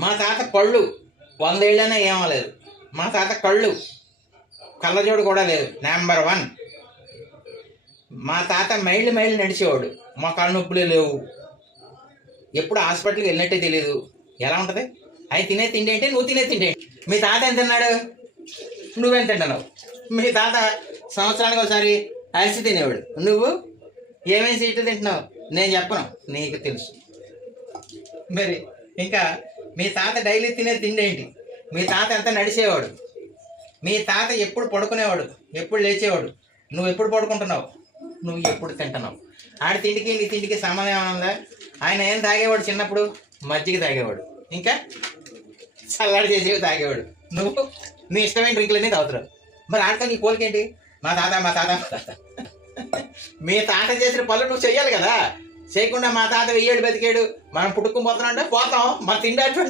మా తాత పళ్ళు 100 ఏళ్ళైనా ఏమలేదు. మా తాత కళ్ళజోడు కూడా లేదు, నెంబర్ 1. మా తాత మైళ్ళు నడిచేవాడు, మా కాళ్ళ నొప్పులే లేవు. ఎప్పుడు హాస్పిటల్కి వెళ్ళినట్టే తెలియదు. ఎలా ఉంటుంది? ఆయన తినే తిండి ఏంటి, నువ్వు తినే తిండి ఏంటి? మీ తాత ఎంత తిన్నాడు, నువ్వెంత తింటున్నావు? మీ తాత సంవత్సరానికి ఒకసారి అరిసి తినేవాడు, నువ్వు ఏమేమి సీట్లు తింటున్నావు నేను చెప్పను, నీకు తెలుసు. మరి ఇంకా మీ తాత డైలీ తినే తిండి ఏంటి? మీ తాత ఎంత నడిచేవాడు? మీ తాత ఎప్పుడు పడుకునేవాడు, ఎప్పుడు లేచేవాడు? నువ్వు ఎప్పుడు పడుకుంటున్నావు, నువ్వు ఎప్పుడు తింటున్నావు? ఆడి తిండికి నీ తిండికి సంబంధం ఏమైనా ఉందా? ఆయన ఏం తాగేవాడు చిన్నప్పుడు? మజ్జిగ తాగేవాడు, ఇంకా చల్లడి చేసేవి తాగేవాడు. నువ్వు నీ ఇష్టమైన డ్రింకులన్నీ తాగుతున్నావు. మరి ఆడతా నీ పోలికేంటి? మా తాత మీ తాత చేసిన పనులు నువ్వు చెయ్యాలి కదా. చేయకుండా మా తాత 1000 ఏళ్ళు బతికాడు, మనం పుట్టుకుపోతున్నాం అంటే పోతాం. మన తిండి అటువంటి